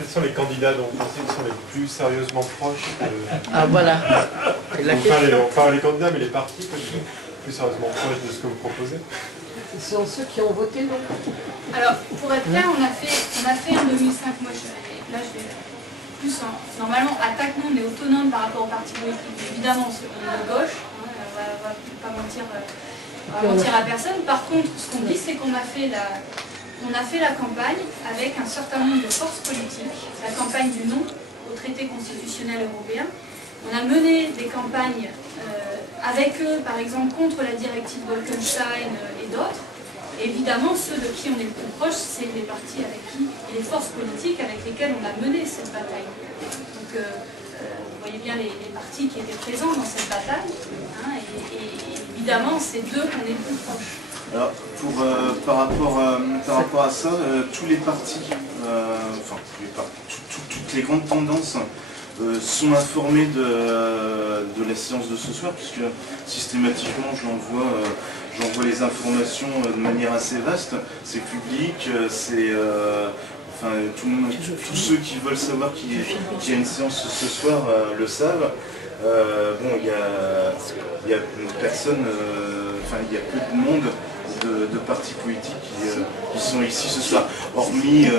Quels sont les candidats dont vous pensez qui sont les plus sérieusement proches Ah voilà. Enfin, les candidats, mais les partis plus sérieusement proches de ce que vous proposez? Ce sont ceux qui ont voté non. Alors, pour être clair, on a fait en 2005, moi là je vais plus normalement, attaque, non, on est autonome par rapport aux partis politiques. Évidemment, on est de gauche, hein, on va pas mentir, à personne. Par contre, ce qu'on dit, c'est qu'on a fait la campagne avec un certain nombre de forces politiques, la campagne du non au traité constitutionnel européen. On a mené des campagnes avec eux, par exemple, contre la directive Bolkestein et d'autres. Et évidemment, ceux de qui on est le plus proche, c'est les partis avec qui, et les forces politiques avec lesquelles on a mené cette bataille. Donc, vous voyez bien les partis qui étaient présents dans cette bataille, hein, et évidemment, c'est d'eux qu'on est le plus proche. Alors, par rapport à ça, tous les partis, toutes les grandes tendances sont informés de la séance de ce soir, puisque systématiquement j'envoie les informations de manière assez vaste, c'est public, tous ceux qui veulent savoir qu'il y a une séance ce soir le savent. Bon, il y a personne, il y a peu de monde de partis politiques qui sont ici ce soir, hormis... Le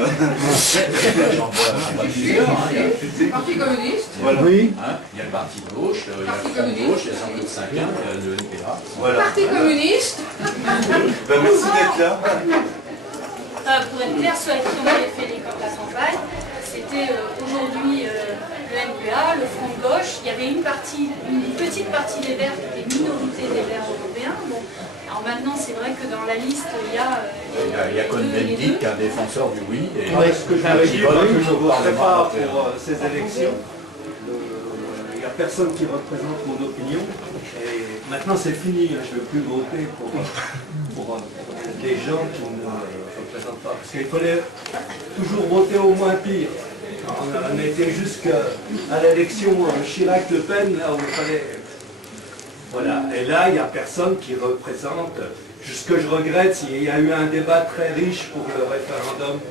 Parti communiste. Voilà. Oui. Il y a le Parti de gauche, il y a le Front de gauche, il y a Jean-Claude Cinquin, il y a le NPA. Voilà. Parti communiste. Merci d'être là. Pour être clair, ceux avec qui on avait fait la campagne, c'était aujourd'hui le NPA, le Front de gauche. Il y avait une petite partie des Verts qui était minorité des Verts européens. Bon. Alors maintenant, c'est vrai que dans la liste, il y a Cohn-Bendit qui est un défenseur du oui. Et ce que je voulais dire, que je ne voterai pas pour ces élections. Il n'y a personne qui représente mon opinion. Et maintenant, c'est fini. Je ne veux plus voter pour des gens qui ne représentent pas. Parce qu'il fallait toujours voter au moins pire. On a été jusqu'à l'élection Chirac-Le Pen, là où il fallait... Voilà, et là, il n'y a personne qui représente. Ce que je regrette, il y a eu un débat très riche pour le référendum,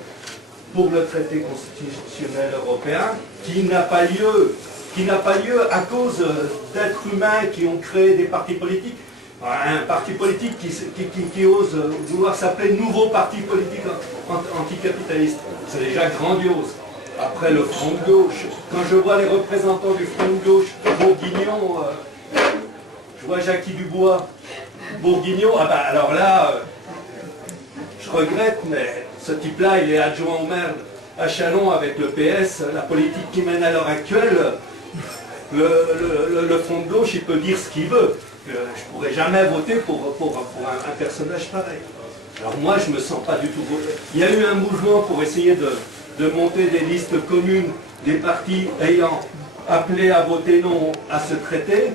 pour le traité constitutionnel européen, qui n'a pas lieu à cause d'êtres humains qui ont créé des partis politiques. Un parti politique qui ose vouloir s'appeler nouveau parti politique anticapitaliste. C'est déjà grandiose. Après le Front de gauche, quand je vois les représentants du Front de gauche, Bourguignon, je vois Jackie Dubois, Bourguignon, alors là, je regrette, mais ce type-là, il est adjoint au maire à Châlons avec le PS, la politique qui mène à l'heure actuelle, le Front de gauche, il peut dire ce qu'il veut. Je ne pourrais jamais voter pour un personnage pareil. Alors moi, je ne me sens pas du tout voté. Il y a eu un mouvement pour essayer de monter des listes communes des partis ayant appelé à voter non à ce traité.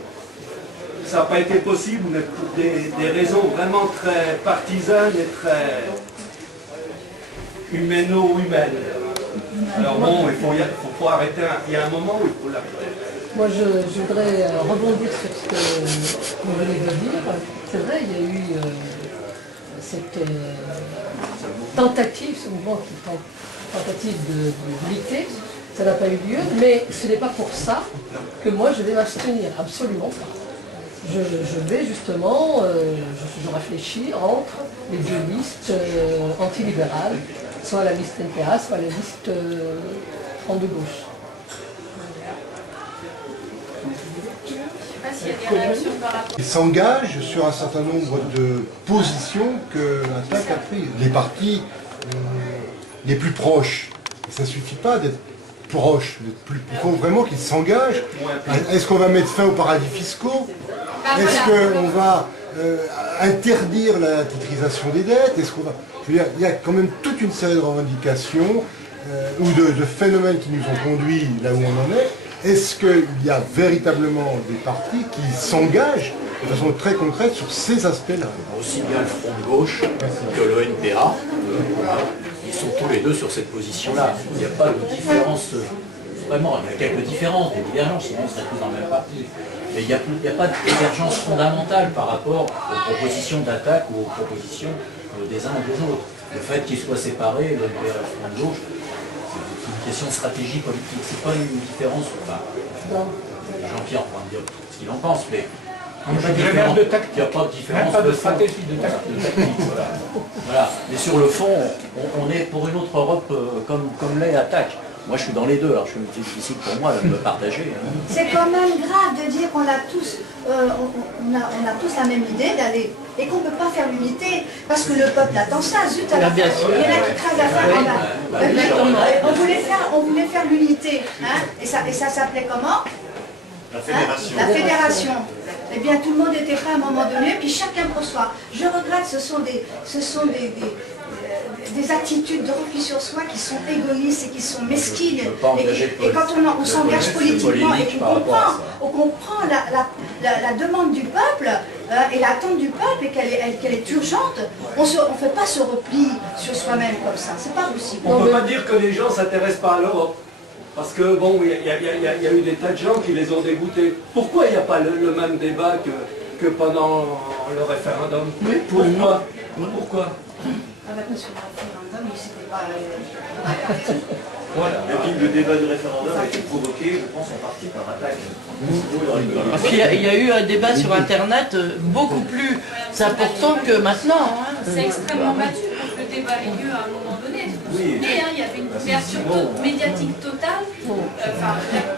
Ça n'a pas été possible, mais pour des raisons vraiment très partisanes et très humano-humaines. Alors bon, il faut arrêter, il y a un moment où il faut l'arrêter. Moi, je voudrais rebondir sur ce que vous venez de dire. C'est vrai, il y a eu cette tentative, ce mouvement qui est une tentative de lutter. Ça n'a pas eu lieu, mais ce n'est pas pour ça que moi je vais m'abstenir, absolument pas. Je vais justement, je réfléchis entre les deux listes antilibérales, soit la liste NPA, soit la liste Front de gauche. Il s'engage sur un certain nombre de positions que l'ATTAC a prises. Les partis les plus proches, ça ne suffit pas d'être proche, il faut vraiment qu'ils s'engagent. Est-ce qu'on va mettre fin aux paradis fiscaux? Est-ce qu'on va interdire la titrisation des dettes? Est-ce qu'on va... Il y a quand même toute une série de revendications ou de phénomènes qui nous ont conduits là où on en est. Est-ce qu'il y a véritablement des partis qui s'engagent de façon très concrète sur ces aspects-là? Aussi bien le Front de gauche que le NPA, ils sont tous les deux sur cette position-là. Il n'y a pas de différence, vraiment, il y a quelques différences, des divergences, sinon on serait tous dans le même parti. Mais il n'y a pas de divergence fondamentale par rapport aux propositions d'attaque ou aux propositions des uns et des autres. Le fait qu'ils soient séparés, le NPA et le Front de gauche, c'est question de stratégie politique. C'est pas une différence, enfin, Jean-Pierre pourra me dire ce qu'il en pense, mais il n'y a pas de différence pas de stratégie, de tactique. Voilà. Mais sur le fond, on est pour une autre Europe comme l'est Attaque. Moi, je suis dans les deux, alors c'est difficile pour moi de me partager. C'est quand même grave de dire qu'on a tous, on a tous la même idée d'aller et qu'on ne peut pas faire l'unité parce que le peuple attend ça. Zut, à la fin, il y en a qui crasent la fin. On voulait faire l'unité, hein, et ça s'appelait comment? La fédération. La fédération. Eh bien, tout le monde était prêt à un moment donné, puis chacun pour soi. Je regrette, ce sont des attitudes de repli sur soi qui sont égoïstes et qui sont mesquines. Et quand on s'engage politiquement et qu'on comprend la demande du peuple et l'attente du peuple et qu'elle est urgente, on ne fait pas ce repli sur soi-même comme ça. C'est pas possible. On ne peut pas dire que les gens ne s'intéressent pas à l'Europe. Parce que bon, il y a eu des tas de gens qui les ont dégoûtés. Pourquoi il n'y a pas le même débat que pendant le référendum? Pourquoi? Sur le référendum, c'était pas... Voilà. Et puis le débat du référendum a été provoqué, je pense, en partie par Attaque. Parce qu'il y a eu un débat sur Internet beaucoup plus important que maintenant. C'est extrêmement battu pour que le débat ait lieu à un moment donné. Vous vous souvenez, il y avait une couverture médiatique totale,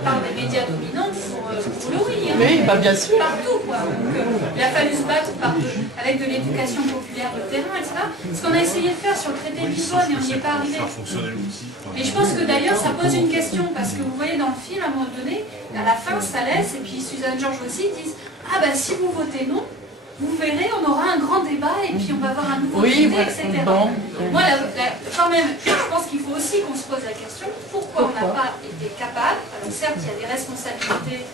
par des médias dominants pour le oui. Oui, bien sûr. Partout, quoi. Donc, il a fallu se battre avec de l'éducation populaire de terrain, etc. Ce qu'on a essayé de faire sur le traité de Lisbonne, et on n'y est pas arrivé. Et je pense que d'ailleurs, ça pose une question, parce que vous voyez dans le film, à un moment donné, à la fin, Salès et puis Suzanne Georges aussi disent « Ah ben si vous votez non, vous verrez, on aura un grand débat et puis on va avoir un nouveau traité, etc. » Moi, quand même, je pense qu'il faut aussi qu'on se pose la question, pourquoi on n'a pas été capable, alors certes, il y a des responsabilités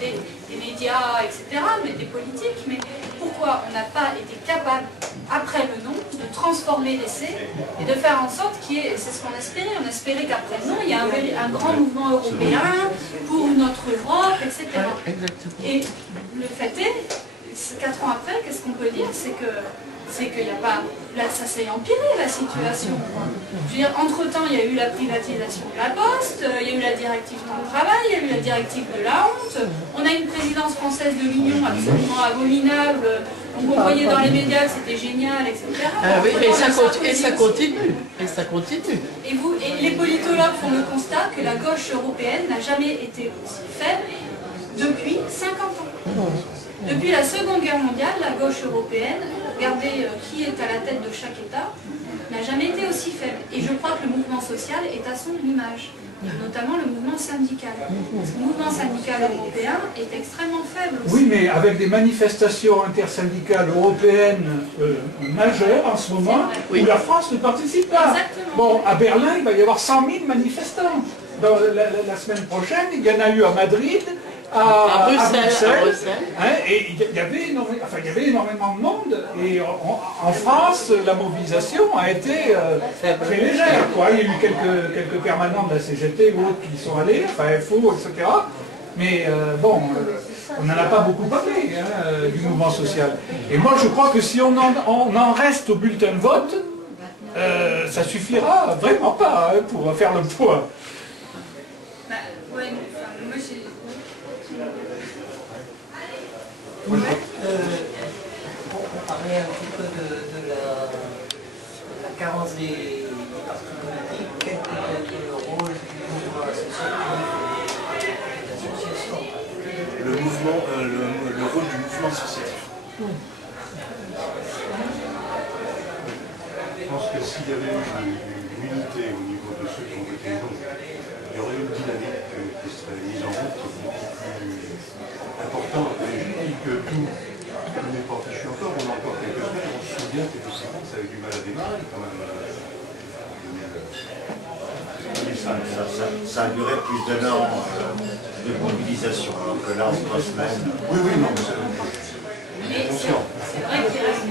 des médias, etc., mais des politiques, mais pourquoi on n'a pas été capable, après le non, de transformer l'essai et de faire en sorte qu'il y ait, c'est ce qu'on espérait, on espérait qu'après le non, il y ait un grand mouvement européen pour une autre Europe, etc. Et le fait est, 4 ans après, qu'est-ce qu'on peut dire? C'est qu'il n'y a pas... Là, ça s'est empiré, la situation. Je veux dire, entre-temps, il y a eu la privatisation de la Poste, il y a eu la directive temps de travail, il y a eu la directive de la honte, on a une présidence française de l'Union absolument abominable, on voyait dans les médias que c'était génial, etc. Oui, et ça continue. Et ça continue. Et les politologues font le constat que la gauche européenne n'a jamais été aussi faible depuis 50 ans. Depuis la Seconde Guerre mondiale, la gauche européenne, regardez qui est à la tête de chaque État, n'a jamais été aussi faible. Et je crois que le mouvement social est à son image, notamment le mouvement syndical. Parce que le mouvement syndical européen est extrêmement faible aussi. Oui, mais avec des manifestations intersyndicales européennes majeures en ce moment, où la France ne participe pas. Exactement. Bon, à Berlin, il va y avoir 100 000 manifestants. Dans la semaine prochaine, il y en a eu à Madrid, à Bruxelles, hein, et il y avait énormément de monde, et en France, la mobilisation a été très légère, quoi. Il y a eu quelques permanents de la CGT ou autres qui sont allés, enfin FO, etc. Mais bon, on n'en a pas beaucoup parlé, hein, du mouvement social. Et moi, je crois que si on en reste au bulletin de vote, ça suffira vraiment pas, hein, pour faire le poids. On parlait un petit peu de la carence des partis politiques. Quel peut être le rôle du mouvement associatif et des associations? Le rôle du mouvement associatif. Je pense que s'il y avait eu une unité au niveau de ceux qui ont voté non, il y aurait une dynamique qui serait mise en route beaucoup plus importante. Et je dis que tout n'est pas fichu encore, on a encore quelques semaines, on se souvient qu'effectivement ça avait du mal à démarrer quand même. Ça a duré plus d'un an de mobilisation, alors que là, en 3 semaines... Oui, non, mais c'est vrai qu'il reste